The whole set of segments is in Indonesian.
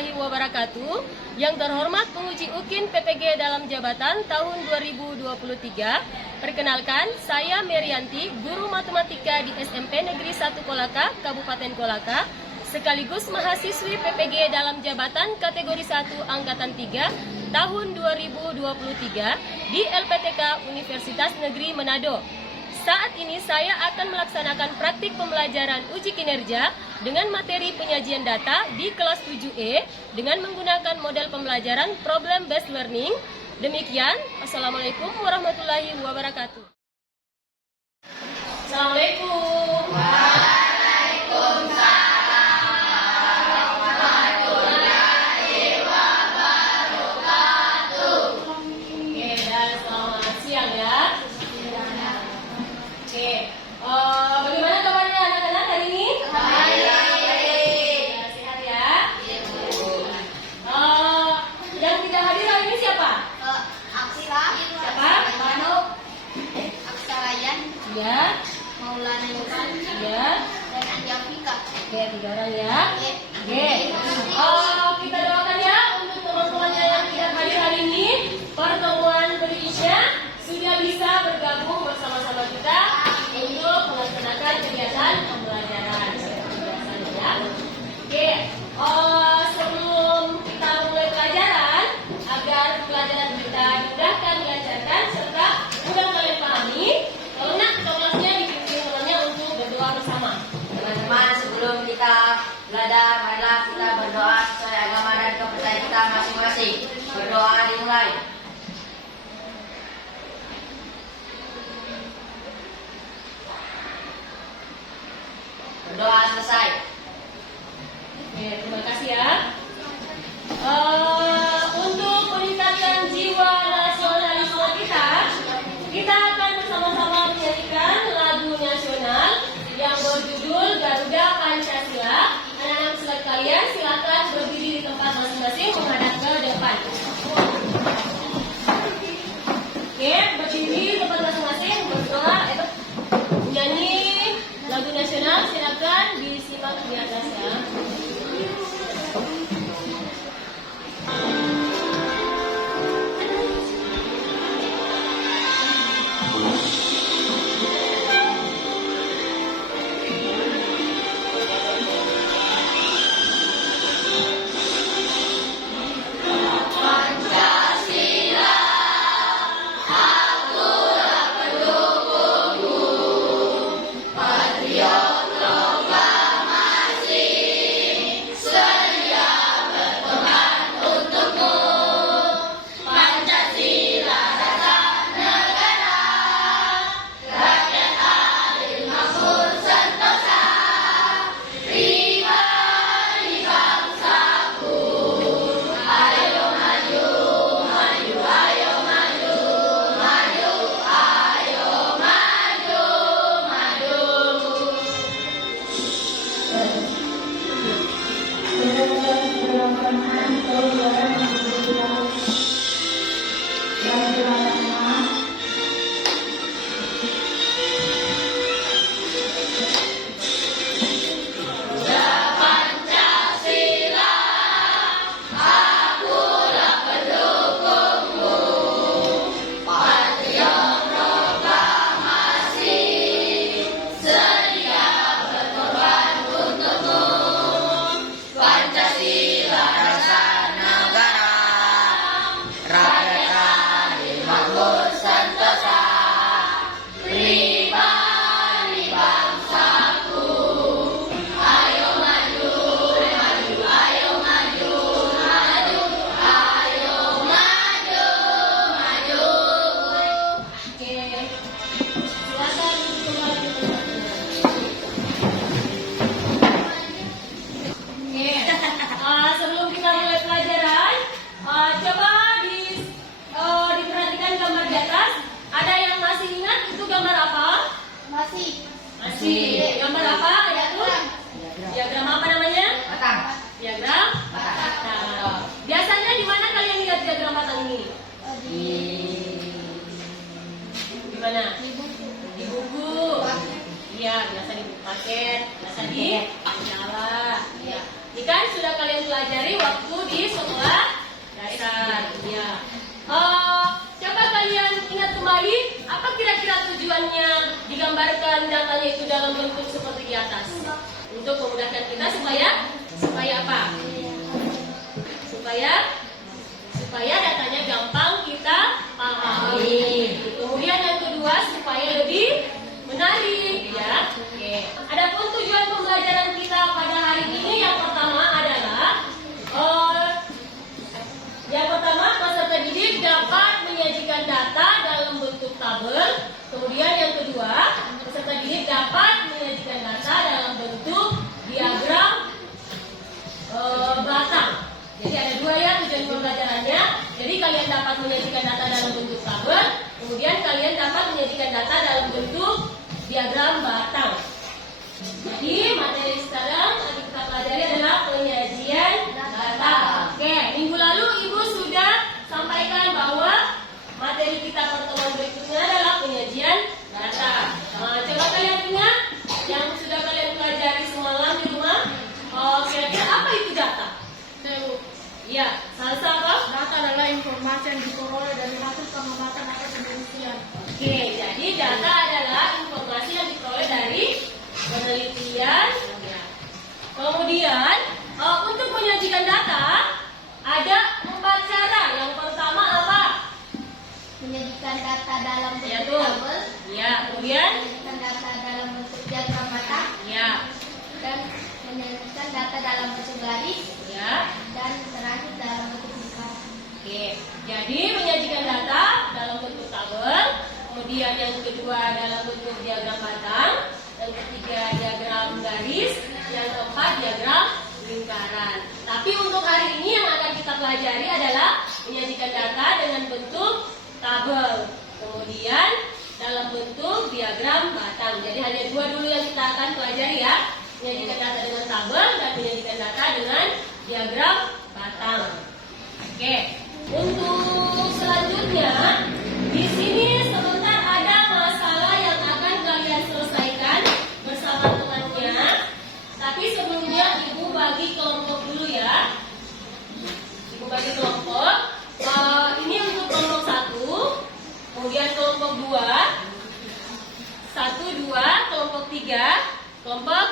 warahmatullahi wabarakatuh. Yang terhormat penguji UKIN PPG dalam jabatan tahun 2023. Perkenalkan, saya Merianti, guru matematika di SMP Negeri 1 Kolaka, Kabupaten Kolaka, sekaligus mahasiswi PPG dalam jabatan kategori 1 Angkatan 3 tahun 2023 di LPTK Universitas Negeri Manado. Saat ini saya akan melaksanakan praktik pembelajaran uji kinerja dengan materi penyajian data di kelas 7E dengan menggunakan model pembelajaran Problem Based Learning. Demikian, Assalamualaikum warahmatullahi wabarakatuh. Assalamualaikum. Bagaimana kabarnya anak-anak hari ini? Baik. Sehat ya? Yang tidak hadir hari ini siapa? Aksira. Siapa? Mano. Aksarayan. Ya. Maulana Yusan. Ya. Dan Anjafika. Oke, 3 orang ya. Oke. Kita doakan ya untuk teman-temannya yang tidak hadir hari ini. Pertemuan berikutnya sudah bisa bergabung bersama-sama kita untuk melaksanakan kegiatan pembelajaran. Oke, sebelum kita mulai pelajaran, agar pelajaran kita dimudahkan, dilancarkan, serta mudah kalian pahami, kalau nak kelasnya dipimpin temannya untuk berdoa bersama. Teman-teman, sebelum kita belajar, marilah kita berdoa sesuai agama dan kepercayaan kita masing-masing. Berdoa dimulai. Berdoa selesai. Oke, terima kasih ya. Untuk meningkatkan jiwa nasionalisme kita akan bersama-sama menyanyikan lagu nasional yang berjudul Garuda Pancasila. Anak-anak silat kalian silakan berdiri di tempat masing-masing menghadap ke depan. Oke, berdiri di tempat masing-masing berdoa, menyanyi lagu nasional. Silakan disimak di atas ya. Sebelum kita mulai pelajaran, coba diperhatikan gambar di atas. Ada yang masih ingat itu gambar apa? Masih. Gambar apa? Ya tuh. Diagram apa namanya? Batang. Diagram batang. Biasanya di mana kalian lihat diagram batang ini? Di mana? Di buku. Iya, biasa di buku paket, biasa di majalah. Ya. Di kan sudah kalian pelajari waktu di sekolah dasar. Ya. Coba kalian ingat kembali apa kira-kira tujuannya digambarkan datanya itu dalam bentuk seperti di atas. Untuk memudahkan kita supaya apa? Supaya datanya gampang kita pahami. Kemudian yang kedua supaya lebih menarik, ya. Oke. Adapun tujuan pembelajaran kita pada hari ini yang pertama adalah peserta didik dapat menyajikan data dalam bentuk tabel. Kemudian yang kedua, peserta didik dapat menyajikan data dalam bentuk diagram batang. Jadi ada dua ya tujuan pembelajarannya. Jadi kalian dapat menyajikan data dalam bentuk tabel, kemudian kalian dapat menyajikan data dalam bentuk diagram batang. Jadi materi sekarang yang kita pelajari adalah penyajian data. Oke, minggu lalu Ibu sudah sampaikan bahwa materi kita pertemuan berikutnya adalah penyajian data. Coba kalian ingat yang sudah kalian pelajari semalam di rumah. Kira-kira apa itu data? Iya, salsa apa? Data adalah informasi yang diperoleh dari hasil pengamatan atau penelitian. Oke, jadi data adalah informasi yang diperoleh dari penelitian. Kemudian, untuk menyajikan data ada 4 cara. Yang pertama apa? Menyajikan data dalam Ya, bentuk tuh. tabel, Ya, kemudian menyajikan data dalam bentuk diagram batang, ya, dan menyajikan data dalam bentuk garis, ya. dan terakhir dalam bentuk lingkaran. Oke, jadi menyajikan data dalam bentuk tabel, kemudian yang kedua dalam bentuk diagram batang, yang ketiga diagram garis, yang keempat diagram lingkaran. Tapi untuk hari ini yang akan kita pelajari adalah menyajikan data dengan bentuk tabel, kemudian dalam bentuk diagram batang. Jadi hanya dua dulu yang kita akan pelajari ya, menyajikan data dengan tabel dan menyajikan data dengan diagram batang. Oke, untuk selanjutnya di sini sebentar ada masalah yang akan kalian selesaikan bersama temannya. Tapi sebelumnya Ibu bagi kelompok dulu ya. Ibu bagi kelompok. Ini untuk kelompok 1, kemudian kelompok 2, 1, 2, kelompok 3, kelompok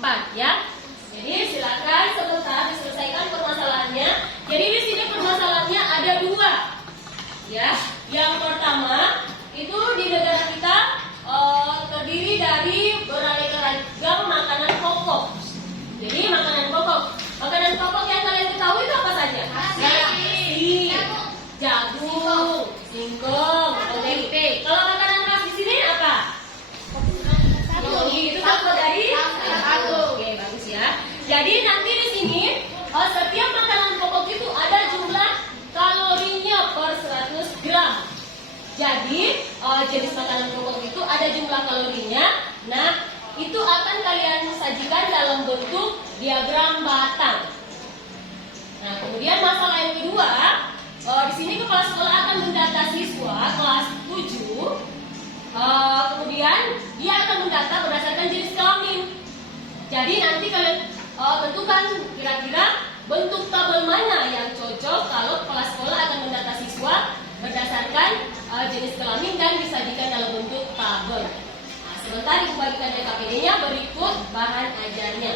4 ya. Jadi silakan sebentar diselesaikan permasalahannya. Jadi di sini permasalahannya ada 2 ya. Yang pertama itu di negara kita terdiri dari beraneka ragam makanan pokok. Jadi makanan pokok yang kalian ketahui itu apa saja? Nasi, jagung, singkong, tempe. Kalau makanan khas di sini apa? Itu satu dari satu. Oke, bagus ya. Jadi nanti di sini setiap makanan pokok itu ada jumlah kalorinya per 100 gram. Jadi jenis makanan pokok itu ada jumlah kalorinya. Nah, itu akan kalian sajikan dalam bentuk diagram batang. Nah, kemudian masalah yang kedua, di sini kepala sekolah akan mendata siswa kelas 7. Kemudian dia akan mendata berdasarkan jenis kelamin. Jadi nanti kalian tentukan kira-kira bentuk tabel mana yang cocok kalau kepala sekolah akan mendata siswa berdasarkan jenis kelamin dan disajikan dalam bentuk tabel. Nah, sebentar Ibu bagikan DKPD-nya, berikut bahan ajarnya.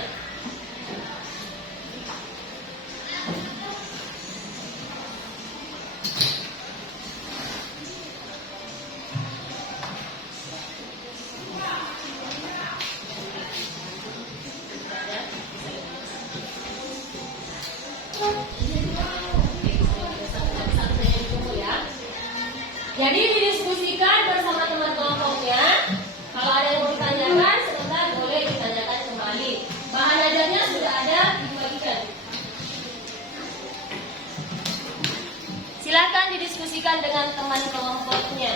Jadi didiskusikan bersama teman kelompoknya. Kalau ada yang mau ditanyakan, sebentar boleh ditanyakan kembali. Bahan ajarnya sudah ada dibagikan. Silakan didiskusikan dengan teman kelompoknya.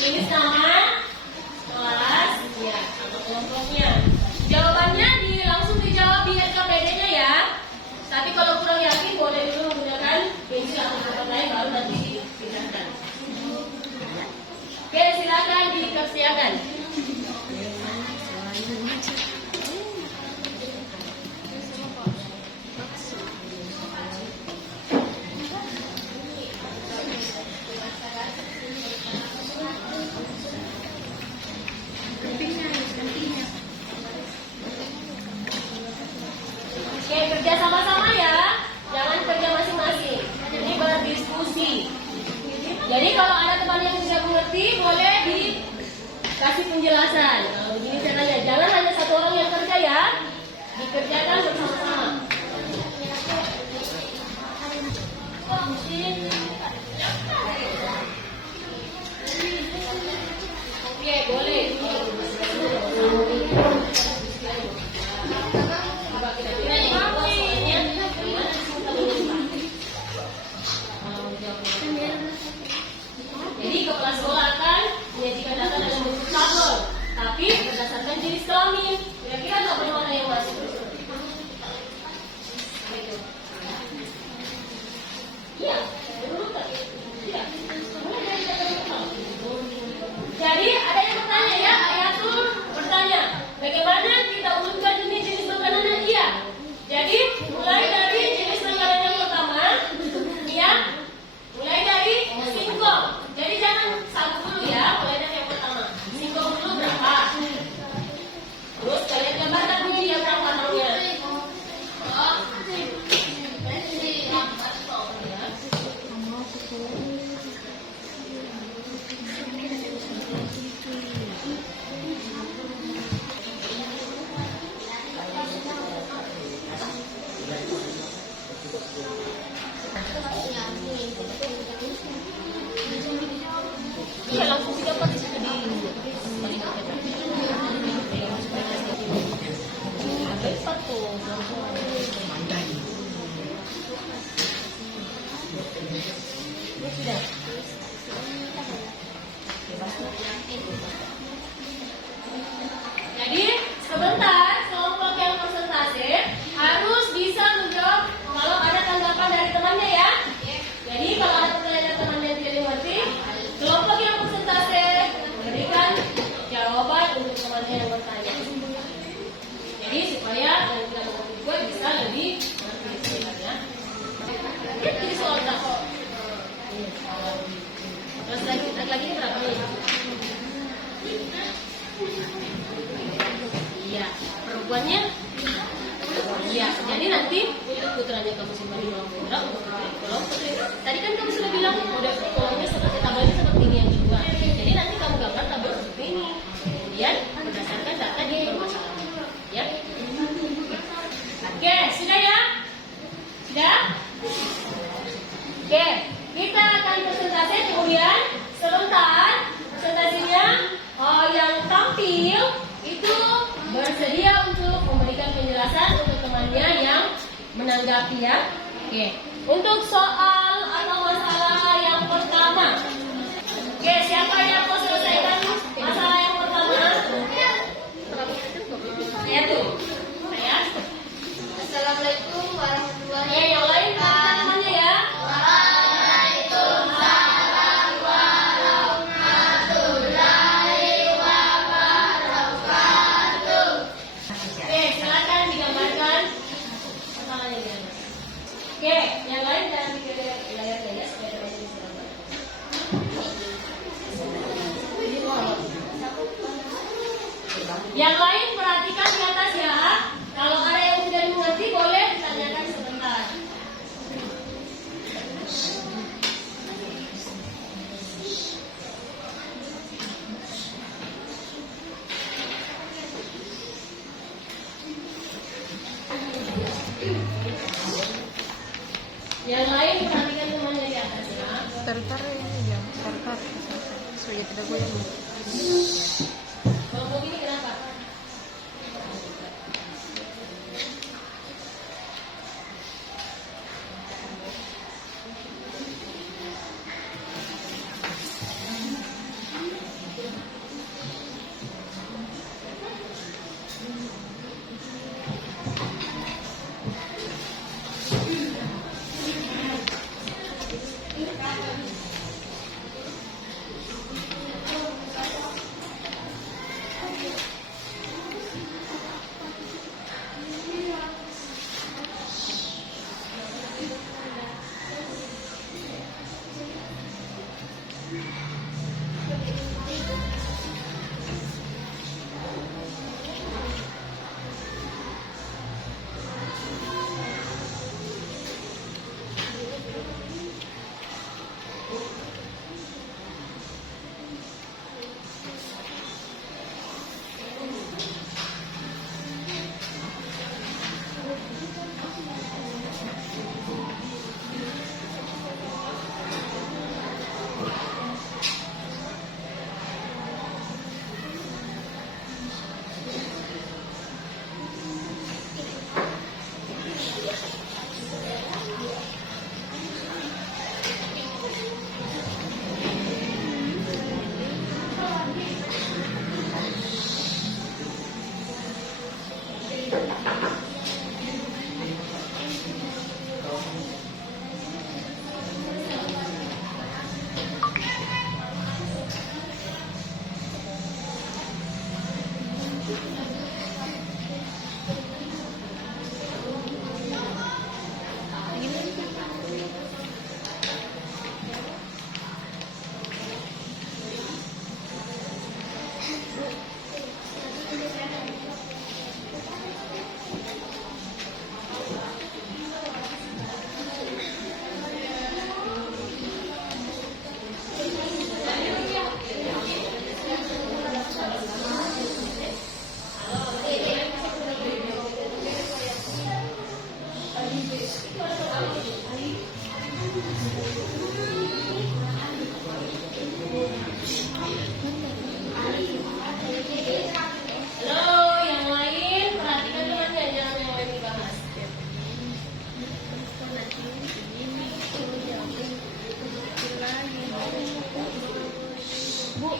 Ini sama kelas, ya, atau kelompoknya. Jawabannya langsung dijawab di LKPD-nya ya. Tapi kalau kurang yakin boleh dulu menggunakan pensil atau tempat lain baru nanti dipindahkan. Oke, silakan dikerjakan. mengerti boleh dikasih penjelasan. Kalau begini caranya, jangan hanya satu orang yang kerja ya, dikerjakan bersama-sama. Oke, boleh. Jadi kepala sekolah akan menyajikan data dalam bentuk tabel, tapi berdasarkan jenis kelamin. Kira-kira tabel mana yang masuk? Iya, berurutan. Iya. Jadi ada yang bertanya ya, Ayatul bertanya, bagaimana kita urutkan jenis-jenis makanan yang iya? Jadi mulai dari jenis makanan yang pertama, ya, mulai dari singkong. Jadi jangan satu dulu ya, mulai dari yang pertama. Singkong dulu berapa? Terus kalian gambarkan dulu ya berapa namanya. Iya, langsung didapat di situ di Jadi sebentar, kelompok yang persentase harus bisa menjawab kalau ada tanggapan dari temannya ya. Jadi kalau ada pertanyaan dari temannya yang tidak dimengerti, kelompok yang persentase berikan jawaban untuk temannya yang bertanya. Jadi supaya yang tidak mengerti juga bisa lebih mengerti sebenarnya. Jadi soal tak. Terus lagi berapa nih? Iya, perempuannya. Iya, jadi nanti untuk putranya kamu simpan di bawah putra, untuk kolom putri. Tadi kan kamu sudah bilang udah kolomnya seperti tabelnya seperti ini yang kedua. Jadi nanti kamu gambar tabel seperti ini. Kemudian berdasarkan data di permasalahan. Ya. Oke, sudah ya? Sudah? Oke, kita akan presentasi kemudian sebentar presentasinya yang tampil itu bersedia untuk memberikan penjelasan untuk temannya yang menanggapi ya. Oke, untuk soal atau masalah yang pertama. Oke, siapa yang mau selesaikan masalah yang pertama? Ya tuh. Saya. Assalamualaikum warahmatullahi Ya, yang lain temannya ya. Oke, silakan digambarkan masalahnya ya. Oke, yang lain jangan dilihat layarnya ya supaya teman-teman bisa gambar. Yang lain perhatikan di atas ya. Kalau ada yang tidak mengerti boleh ditanyakan sebentar. Yang lain perhatikan temannya di atas ya. Taruh ini ya, taruh supaya tidak goyang. Kelompok ini kenapa? Halo, yang lain perhatikan temannya, jangan yang lain dibahas. Bu,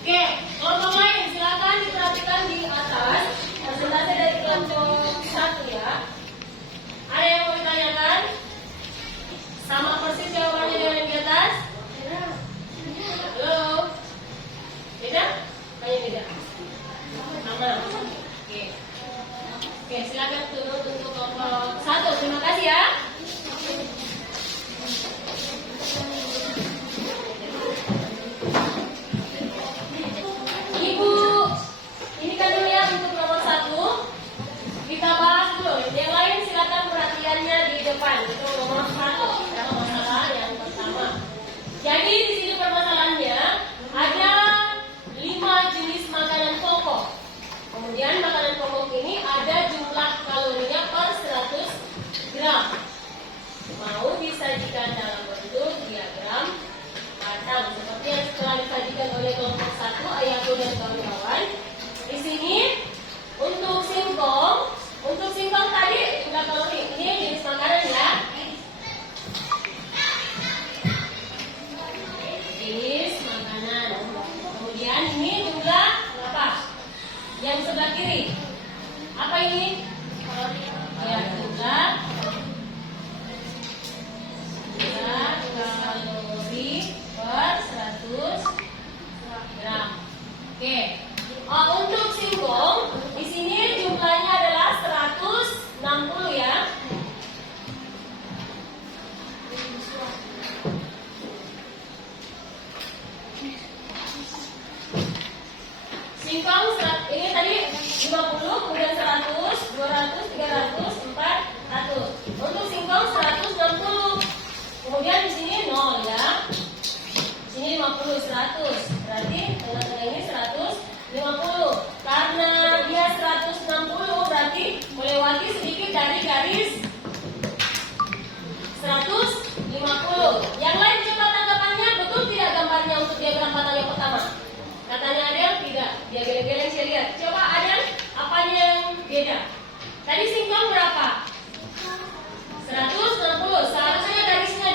oke, kelompok lain silakan diperhatikan di atas presentasi dari kelompok 1 ya. Ada yang mau ditanyakan? Sama persis jawabannya dengan yang di atas? Halo? Beda? Kayaknya beda. Sama. Oke. Oke, silakan turun untuk kelompok 1. Terima kasih ya. Ibu, ini kan dulu ya untuk nomor 1. Kita bahas dulu. Yang lain silakan perhatiannya di depan. Itu nomor 1. Permasalahan yang pertama. Jadi di sini permasalahannya ada 5 jenis makanan pokok. Kemudian makanan pokok ini ada jumlah kalorinya per 100 gram. Mau disajikan dalam bentuk diagram matang seperti yang telah disajikan oleh kelompok 1 Ayahku dan kawan-kawan. Di sini untuk singkong tadi jumlah kalori ini jenis makanan ya. Jenis makanan. Kemudian ini jumlah apa? Yang sebelah kiri. Apa ini? Ya, jumlah kalori per 100 gram. Oke. Untuk singkong di sini jumlahnya adalah 160 ya. Singkong ini tadi 50, kemudian 100, 200, 300, 400. Untuk singkong 160. Kemudian di sini 0 ya. Di sini 50, 100. Berarti tengah-tengah ini 150. Karena dia 160 berarti melewati sedikit dari garis 150. Yang lain coba tanggapannya, betul tidak gambarnya untuk diagram patah yang pertama? Katanya ada yang tidak, dia geleng-geleng saya lihat. Coba ada apanya yang beda? Tadi singkong berapa? 160. Seharusnya garisnya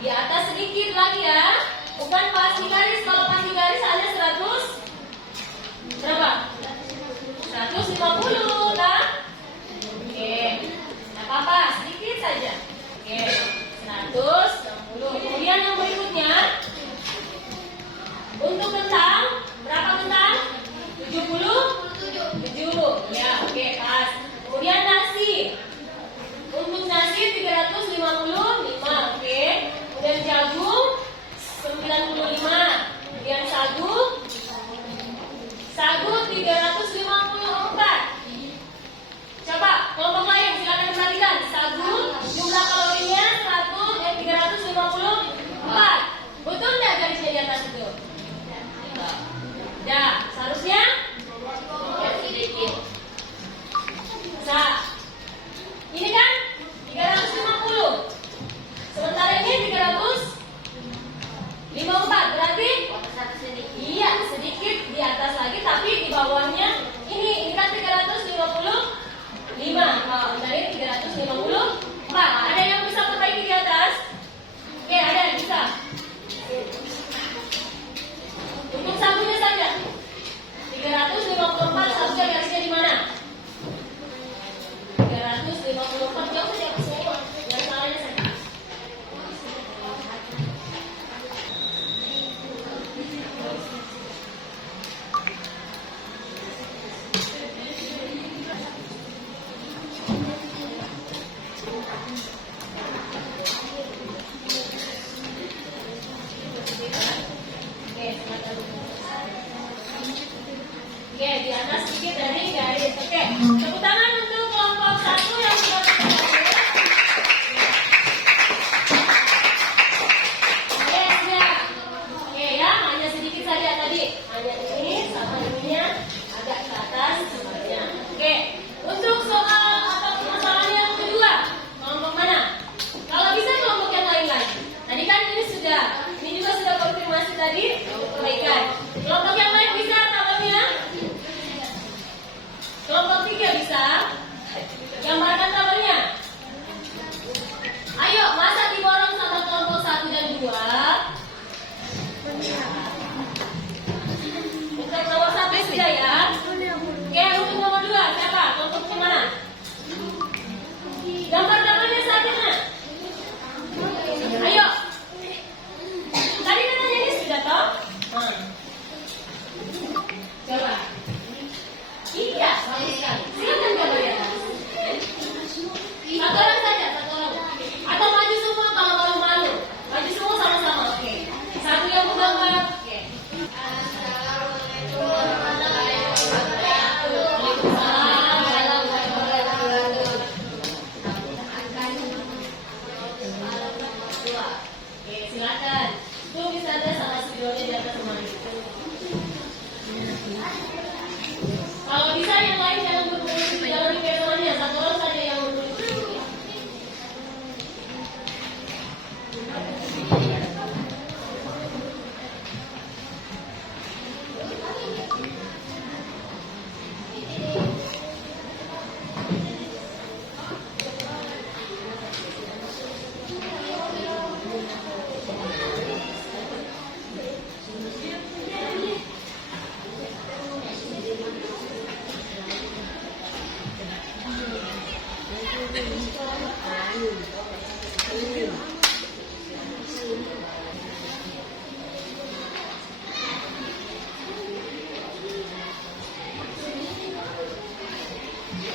di atas sedikit lagi ya. Bukan pas di garis. Kalau pas di garis hanya 100 berapa? 150 lah. Oke. Nah, apa? Sedikit saja. Oke. 160. Kemudian yang berikutnya untuk kentang, berapa kentang? 70. Ya, oke, pas. Kemudian nasi. Untuk nasi 355, oke. Kemudian jagung 95. Kemudian sagu 354. Coba kelompok lain silakan perhatikan. Sagu jumlah kalorinya 354. Betul nggak garisnya di atas itu? Ya, seharusnya sedikit. Ini kan 350. Sementara ini 354. Berarti iya sedikit di atas lagi, tapi di bawahnya ini kan 350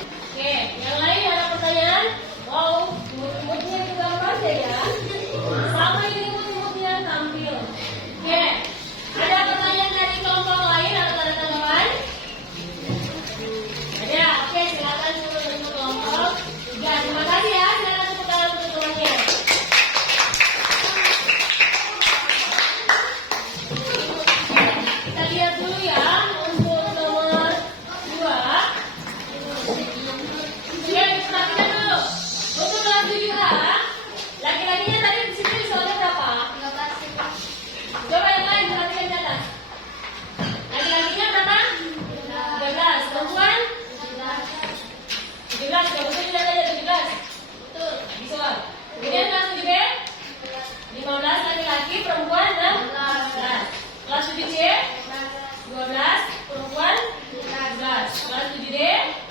Oke, yang lain ada pertanyaan? Wow, imut-imutnya itu gambarnya ya. Sama ini imut-imutnya tampil. Oke, ada pertanyaan dari kelompok lain atau ada tanggapan? Ada, oke silakan turun untuk kelompok. Ya, terima kasih ya, silakan tepuk tangan untuk temannya. Kita lihat dulu ya untuk nomor 2. Oke, perhatikan dulu. Untuk kelas 7A, laki-lakinya tadi di sini soalnya berapa? 13. Coba yang lain perhatikan di atas. Laki-lakinya berapa? 13. Perempuan? 17. Kalau betul tidak saja 17. Betul. Visual. Kemudian kelas 7B? 15 laki-laki, perempuan 16. Kelas 7C? 12, perempuan 11. Kelas 7D?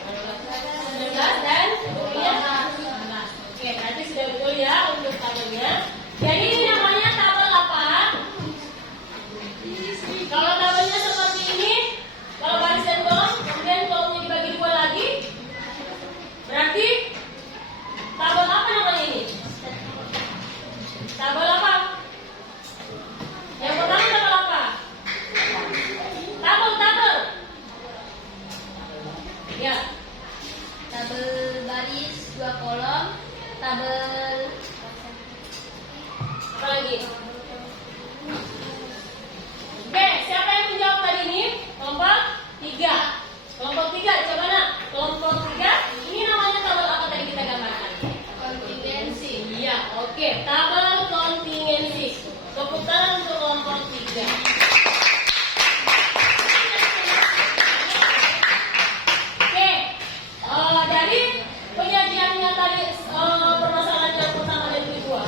19 dan pokoknya 16. Oke, nanti sudah betul ya untuk tabelnya. Jadi ini namanya tabel apa? Kalau tabelnya seperti ini, kalau baris dan kolom, kemudian kolomnya dibagi 2 lagi, berarti tabel apa namanya ini? Tabel apa? Yang pertama tabel apa? Tabel. Ya. Tabel baris 2 kolom, tabel Apa lagi? Oke, siapa yang menjawab tadi ini? Kelompok 3. Kelompok 3, coba nak. Kelompok 3, ini namanya tabel apa tadi kita gambarkan? kontingensi. Iya, oke. Tabel kontingensi. Tepuk tangan untuk kelompok 3. Oke, dari penyajiannya tadi permasalahan yang pertama dan kedua,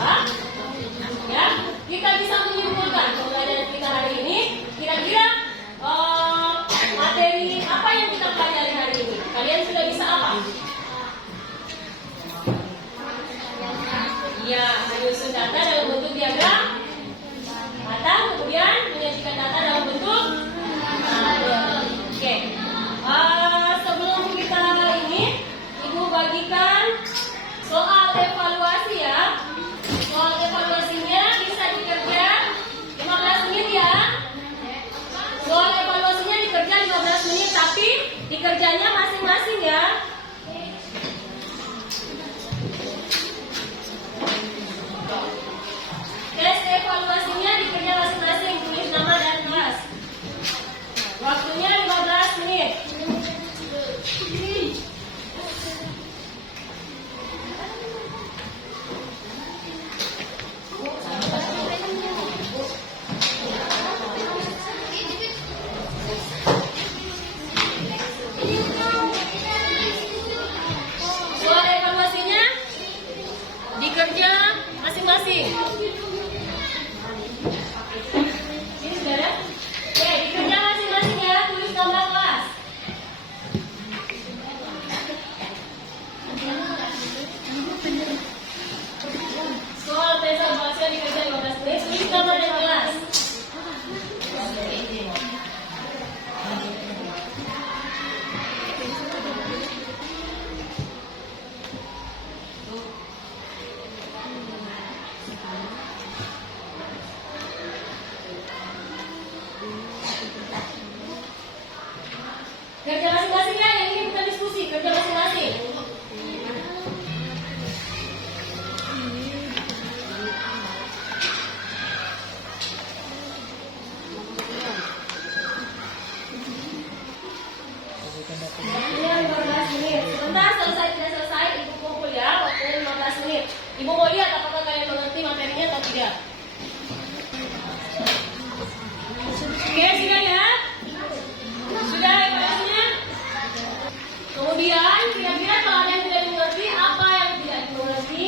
ya, kita bisa menyimpulkan pembelajaran kita hari ini. Kira-kira materi apa yang kita pelajari hari ini? Kalian sudah bisa apa? Iya, menyusun data dalam bentuk diagram matang, kemudian menyajikan data dalam bentuk tabel. Oke. Sebelum kita ini, Ibu bagikan soal evaluasi ya. Soal evaluasinya bisa dikerja 15 menit ya. Soal evaluasinya dikerja 15 menit, tapi dikerjanya masing-masing ya. Tes evaluasinya dikerja masing-masing, tulis nama dan kelas. Waktunya 15 menit. Soal evaluasinya dikerja masing-masing. Ini sudah ada? Oke, dikerja masing-masing ya, tulis nama kelas. Soal tes evaluasi dikerja 15 menit, tulis nama dan kelas. Kerja masing-masing ya, yang ini bukan diskusi, kerja masing-masing. Waktunya 15 menit. Sebentar, selesai tidak selesai, Ibu kumpul ya, waktunya 15 menit. Ibu mau lihat apakah kalian mengerti materinya atau tidak. Oke, sudah ya? Sudah evaluasinya? Kemudian, kira-kira kalau ada yang tidak mengerti, apa yang tidak mengerti,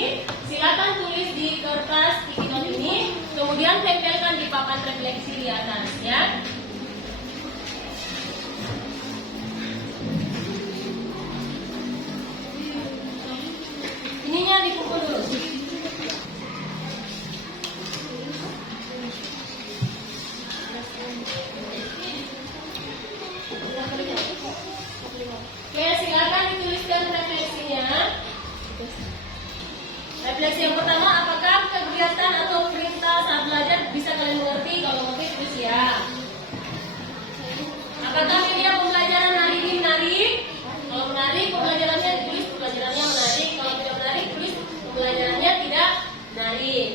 silakan tulis di kertas sticky note ini, kemudian tempelkan di papan refleksi di atas, ya. Ininya dipukul dulu. Oke, silakan dituliskan Apakah media pembelajaran hari ini menarik? Kalau menarik, pembelajarannya tulis pembelajarannya menarik. Kalau tidak menarik, tulis pembelajarannya tidak menarik.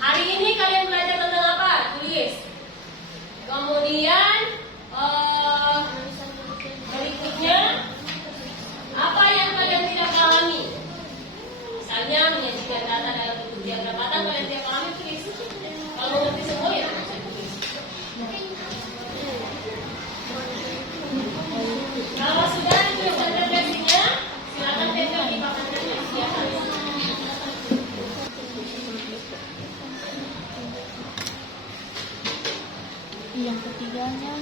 Hari ini kalian belajar tentang apa? Tulis. Kemudian berikutnya, apa yang kalian tidak pahami? Misalnya menyajikan data dalam bentuk diagram batang, kalian tidak pahami, tulis. Kalau mengerti semua ya bisa tulis. Kalau sudah dituliskan refleksinya, silakan tempel di papan refleksi atas. Yang ketiganya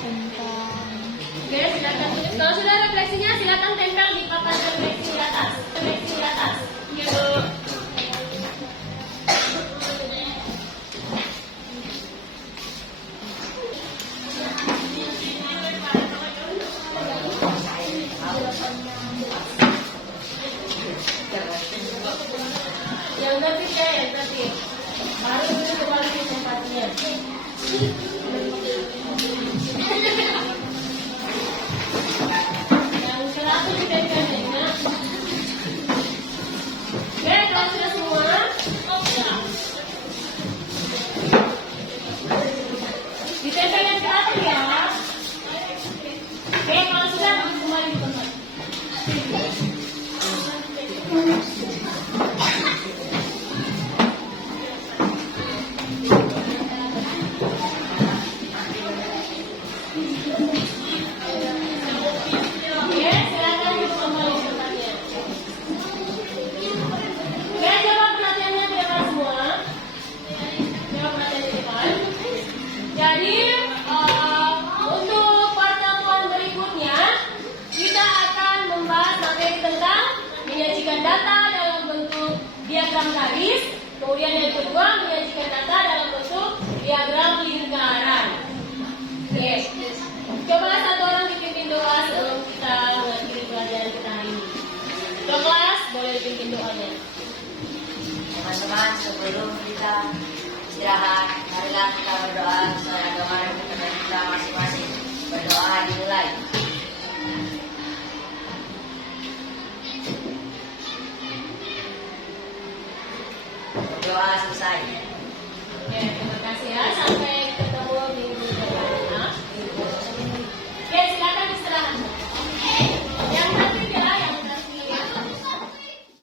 tentang Oke, silakan tulis. Kalau sudah refleksinya, silakan tempel di papan refleksi di atas. Refleksi di atas. Iya, Bu. Yang tertib ya, yang tertib. Baru dulu kembali ke tempatnya. Yang terakhir ditempel ya. Oke, kalau sudah semua, ditempel yang terakhir ya. Oke, kalau sudah kembali di tempat. Oke, silakan duduk kembali di tempatnya. Oke, jawab perhatiannya di depan semua. Jawab perhatian di depan. Jadi, untuk pertemuan berikutnya, kita akan membahas materi tentang menyajikan data dalam bentuk diagram garis. Kemudian yang kedua, menyajikan data dalam bentuk diagram lingkaran. Oke. Coba satu orang dipimpin doa sebelum kita mengakhiri pelajaran kita hari ini. Ke kelas, boleh dipimpin doanya. Teman-teman, sebelum kita istirahat, marilah kita berdoa sesuai agama dan kepercayaan kita masing-masing. Berdoa dimulai. Berdoa selesai. Oke, terima kasih ya. Sampai